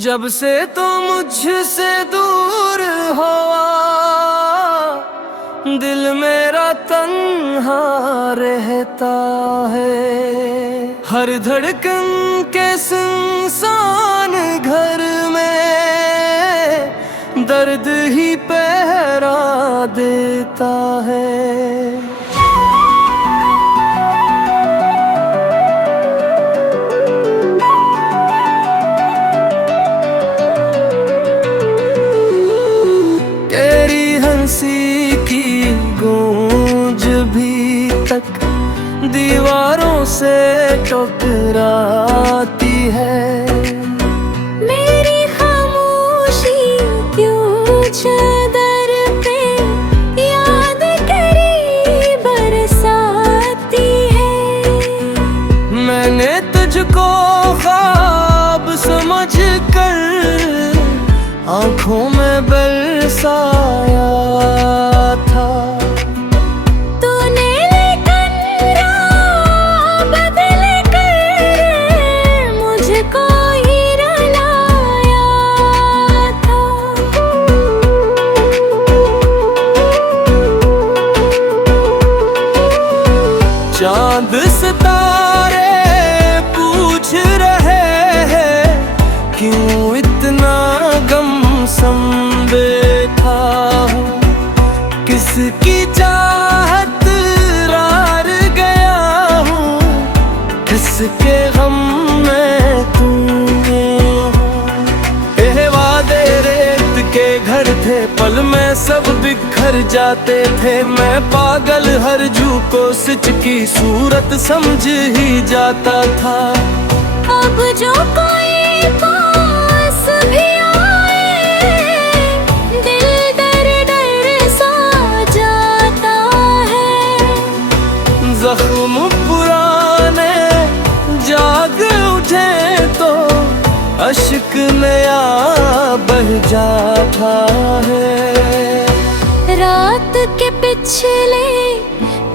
जब से तो मुझसे दूर हुआ, दिल मेरा तन्हा रहता है। हर धड़कन के सुनसान घर में दर्द ही पहरा देता है। हंसी की गूंज भी तक दीवारों से टकराती है। मेरी खामोशी क्यों चादर पे याद करी बरसाती है। मैंने तुझको ख्वाब समझ कर आंखों में बरसाया था। तूने लेकिन राह बदल कर मुझको ही रुलाया था। चांद सितारे पूछ रहे हैं क्यों इतना गम बैठा हूँ। किसकी चाहत रार गया हूँ, किसके गम में तूने हो। वादे रेत के घर थे, पल में सब बिखर जाते थे। मैं पागल हर जू को सिच की सूरत समझ ही जाता था। अब जो कोई पास भी जख्म पुराने जाग उठे तो अश्क नया बह जाता है। रात के पिछले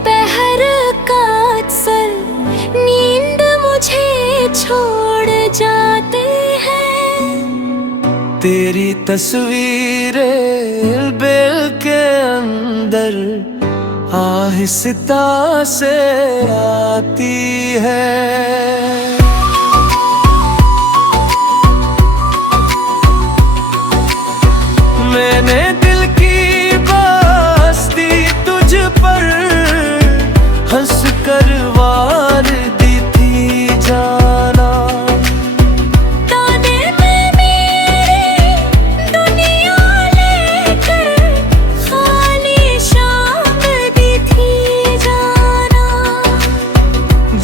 पहर का अक्सर नींद मुझे छोड़ जाते हैं। तेरी तस्वीरें बेल के अंदर आहिस्ता से आती है। मैंने दिल की बस्ती तुझ पर हंस कर वार दी थी जाना। ताने में मेरे दुनिया लेकर खाली शाम दी थी जाना।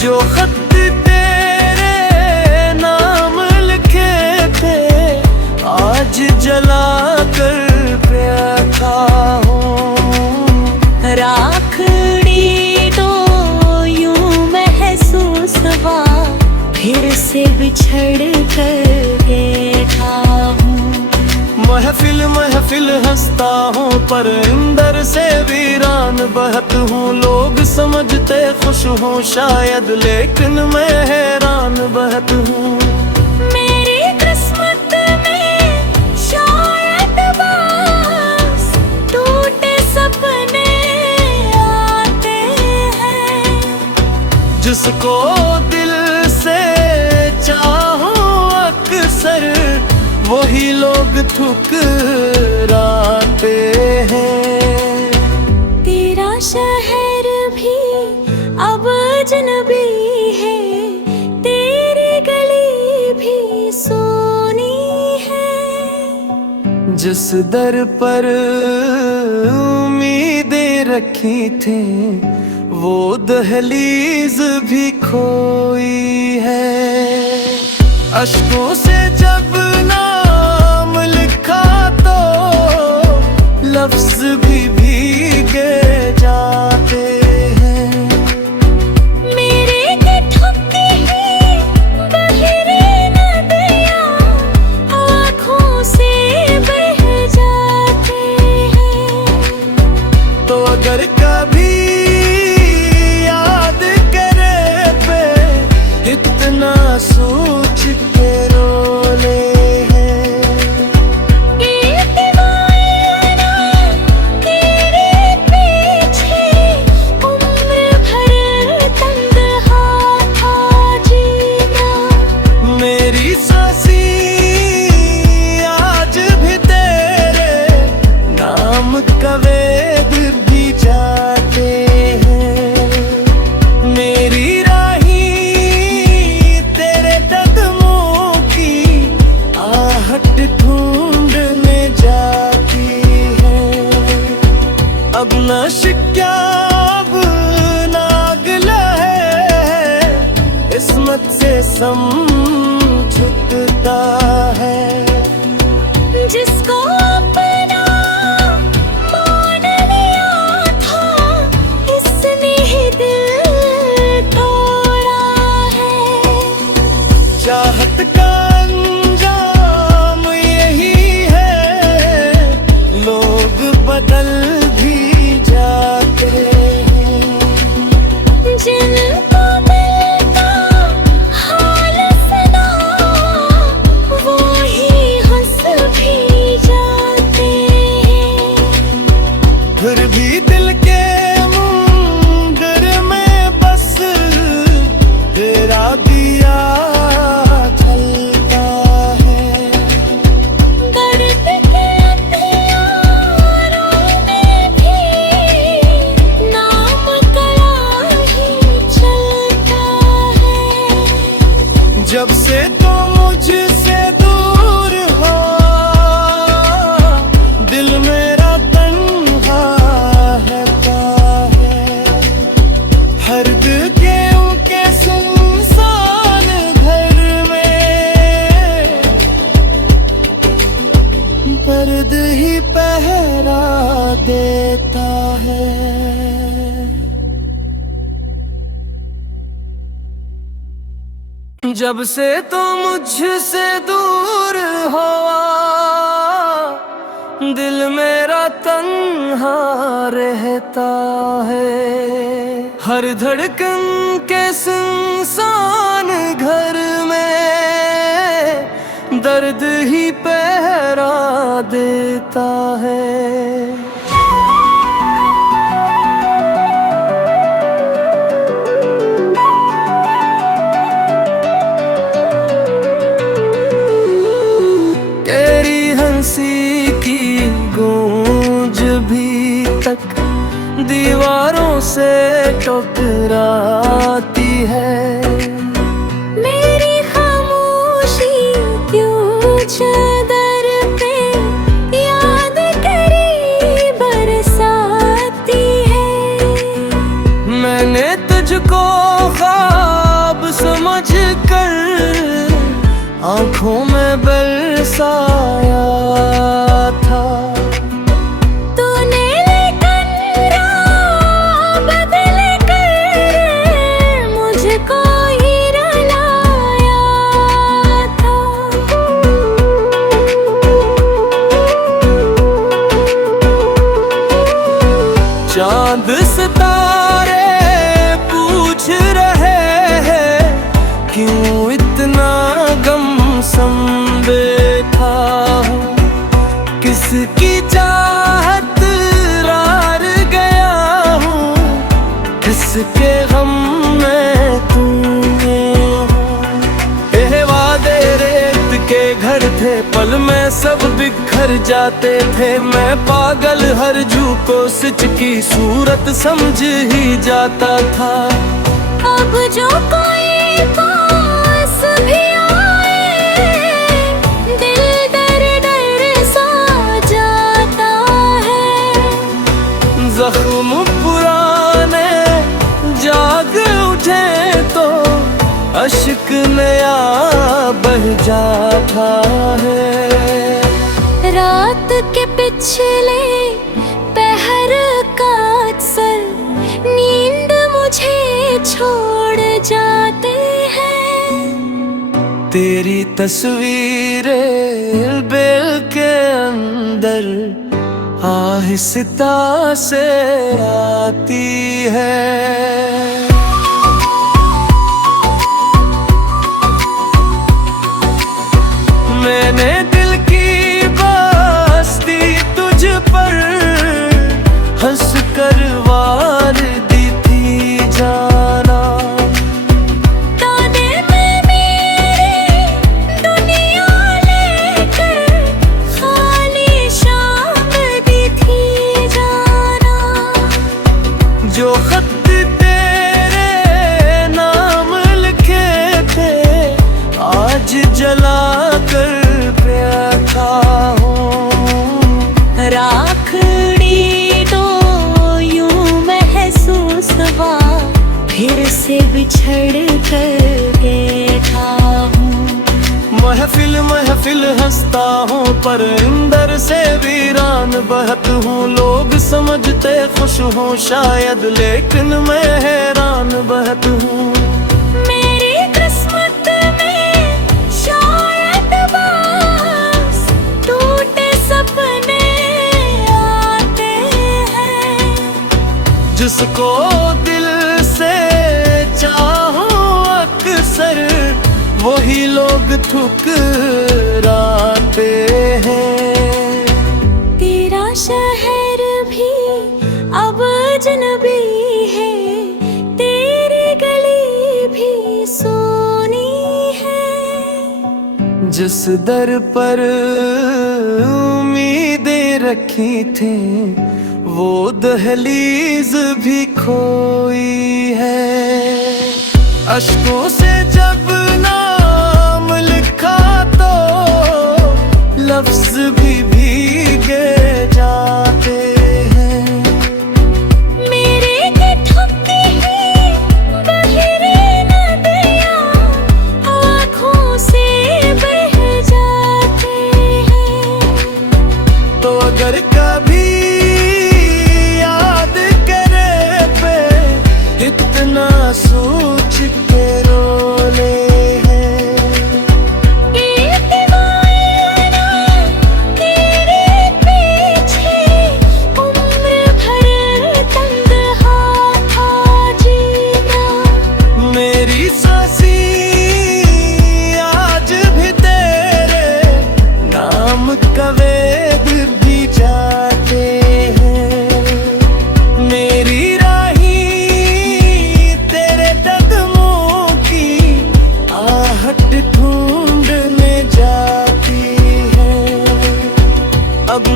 जो खत तेरे नाम लिखे थे आज जला कर प्यासा हूँ। राखड़ी तो यूं महसूस हुआ, फिर से बिछड़ कर बैठा हूँ। महफिल महफिल हंसता हूँ पर अंदर से वीरान बहत हूँ। लोग समझते खुश हूँ शायद, लेकिन मैं हैरान बहत हूँ। मेरी किस्मत में शायद बस टूटे सपने आते हैं। जिसको दिल से चाहूं अक्सर वही लोग ठुकराते हैं। तेरा शहर भी अब अजनबी है, तेरी गली भी सोनी है। जिस दर पर उम्मीदें रखी थी वो दहलीज भी खोई है। अश्कों से जब नाम लिखा तो लफ्ज भी भीगे जाते हैं। मेरे के ठुकते ही बहरे नदियाँ आँखों से बह जाते हैं। तो अगर कभी याद करे पे इतना सोच के रो ले। मौसम छुटता है। जिसको अपना मान लिया था, इसने ही दिल तोड़ा है। चाहत का अंजाम यही है, लोग बदल भी जाते हैं। जिनको मिलता हाल सना, वो ही हंस भी जाते हैं। फिर भी दिल के मुंदर में बस तेरा दिया जलता है। दर्द के अंधियारों में भी नाम कड़ा ही चलता है। जब से तो मुझसे दूर हो, दिल मेरा तन्हा रहता है। हर दिल के उनके सुनसान घर में दर्द ही पहरा देता है। जब से तो मुझसे दूर हुआ, दिल मेरा तन्हा रहता है। हर धड़कन के सुनसान घर में दर्द ही पहरा देता है। तेरी हंसी की गूंज भी तक दीवारों से टकराती है। मेरी खामोशी क्यों चादर पे याद करी बरसाती है। मैंने तुझको ख्वाब समझ कर आंखों में बरसाया था। तूने लेकिन राह बदल कर मुझको ही रुलाया था। चांद सितारे पूछ रहे हैं, क्यों इतना गम बैठा हूँ। किसकी चाहत रार गया हूँ, किसके गम में तूने हो। ये वादे रेत के घर थे, पल में सब बिखर जाते थे। मैं पागल हर झूको सिच की सूरत समझ ही जाता था। अब जो कोई पास भी आए, दिल डर डर सा जाता है। जख्म पुराने जाग उठे तो अश्क नया बह जाता है। रात के पिछले पहर का अक्सर नींद मुझे छोड़ जाते हैं। तेरी तस्वीरें दिल के अंदर आहिस्ता से आती है। मैंने दिल की बस्ती तुझ पर हंस कर वार दी थी जाना। ताने में मेरे दुनिया लेकर खाली शाम दी थी जाना। जो खत तेरे नाम लिखे थे, आज जला कर बैठा हूँ। राखड़ी तो यूं महक महफिल हंसता हूँ पर अंदर से वीरान बहत हूँ। लोग समझते खुश हूँ शायद, लेकिन मैं हैरान बहत हूँ। मेरी किस्मत में शायद बस टूटे सपने आते हैं। जिसको दिल से चाहूं अक्सर वही लोग ठुकराते हैं। तेरा शहर भी अब अजनबी है, तेरी गली भी सोनी है। जिस दर पर उम्मीदें रखी थी वो दहलीज भी खोई है। अश्कों से जब नाम लिखा तो लफ्ज भी भीगे जाते हैं। मेरे के ठुके ही गहरे नदियाँ आँखों से बह जाते हैं। तो अगर कभी याद करे पे इतना सोच के रो ले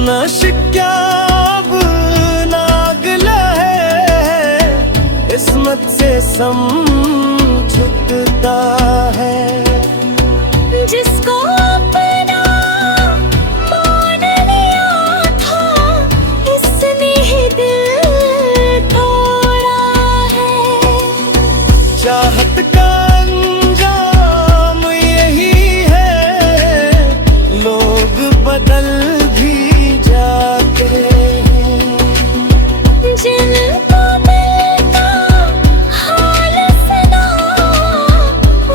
नशिक क्या अब नागला है, किस्मत से समझुता है। जिसको अपना मान लिया था इसने ही दिल तोड़ा है। चाहत का अंजाम यही है, लोग बदल जिनको मिलता हाल सना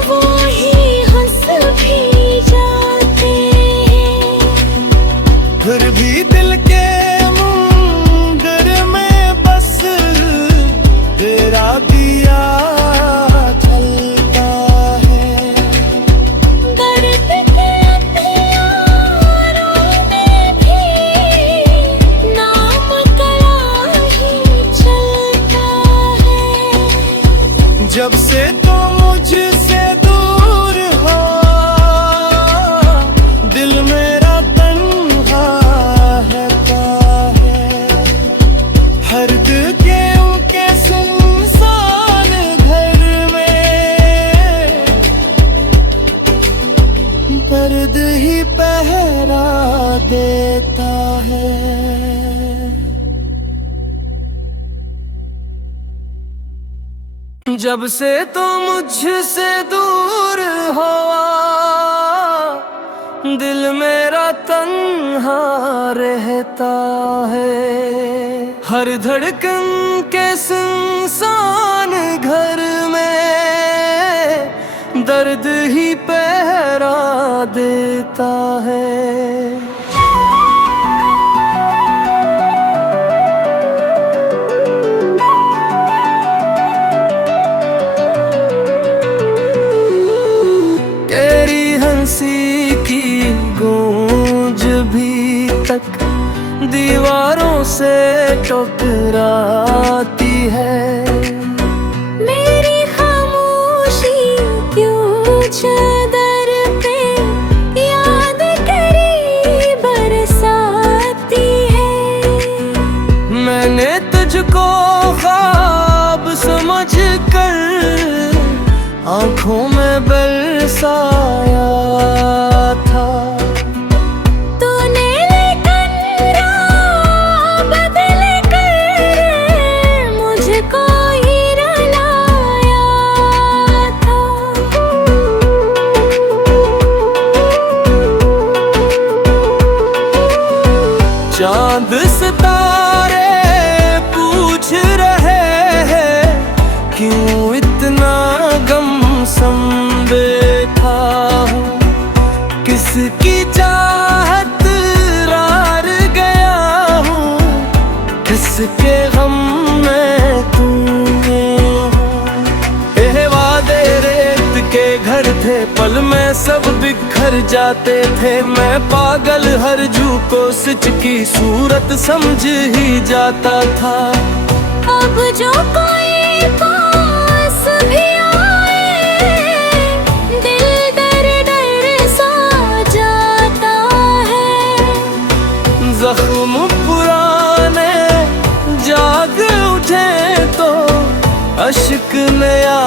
वो ही हंस भी जाते हैं। फिर भी दिल के मुंगर में बस तेरा दिया जलता है। दर्द के अंधियारों में भी नाम जब से तो मुझसे दूर हो दिल मेरा तन्हा रहता है। हर्द के उनके सुनसान घर में दर्द ही पहरा देता है। जब से तो मुझसे दूर हुआ दिल मेरा तन्हा रहता है। हर धड़कन के सुनसान घर में दर्द ही पहरा देता है। की गूंज भी तक दीवारों से टकराती है। मेरी खामोशी क्यों चादर पे याद करी बरसाती है। मैंने तुझको ख्वाब समझ कर आँखों में बरसाया था। तूने लेकिन राह बदल कर मुझको चांद सितारे पूछ रहे हैं क्यों इतना गम सम बैठा हूँ। किसकी चाहत रार गया हूँ, किसके गम में तूने हूँ। वादे रेत के घर थे, पल में सब बिखर जाते थे। मैं पागल हर जू को सच की सूरत समझ ही जाता था। अब जो कोई पास भी आए, दिल डर डर सा जाता है। जख्म पुराने जाग उठे तो अश्क नया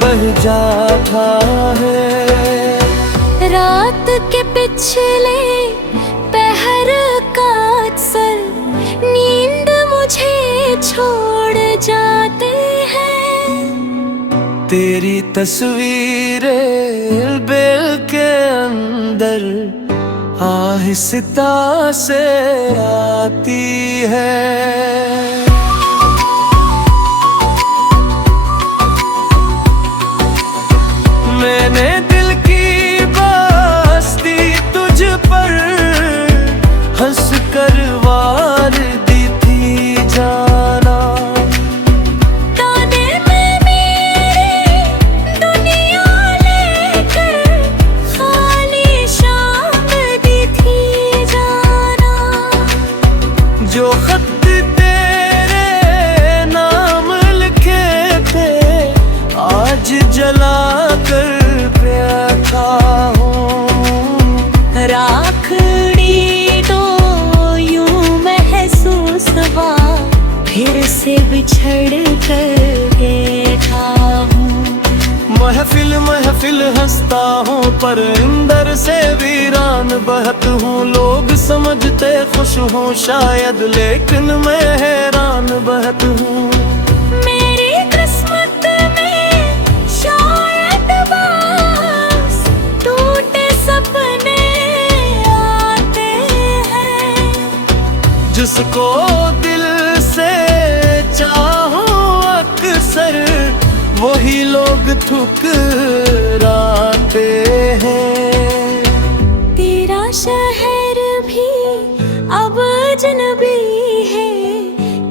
बह जाता है। रात के पिछले पहर का अक्सर नींद मुझे छोड़ जाते हैं। तेरी तस्वीरें बेल के अंदर आहिस्ता से आती है। मैंने दिल की बस्ती तुझ पर हंस कर वार दी थी जाना। ताने में मेरे दुनिया लेकर खाली शाम दी थी जाना। जो खत तेरे नाम लिखे थे आज जला कर बैठा हूँ। राखड़ी तो यूं महसूस हुआ, फिर से बिछड़ कर बैठा हूँ। महफिल महफिल हंसता हूँ पर अंदर से वीरान बहत हूँ। लोग समझते खुश हूँ शायद, लेकिन मैं हैरान बहत हूँ। मेरी किस्मत में शायद बस टूटे सपने आते हैं। जिसको दिल से चाहो अक्सर वही लोग ठुकराते हैं। तेरा शहर भी अब अजनबी है,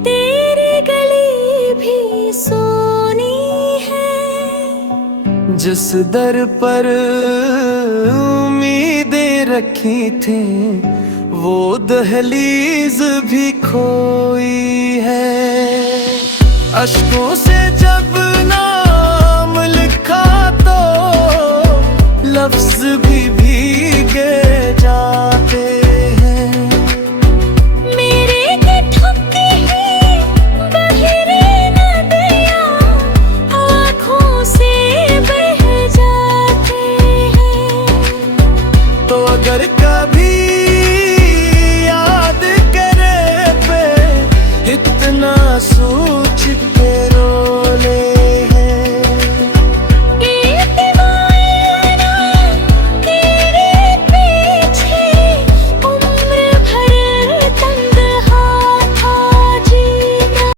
तेरी गली भी सोनी है। जिस दर पर उम्मीदें रखी थी वो दहलीज भी खोई है। अश्कों से जब नाम लिखा तो लफ्ज भी भीगे जा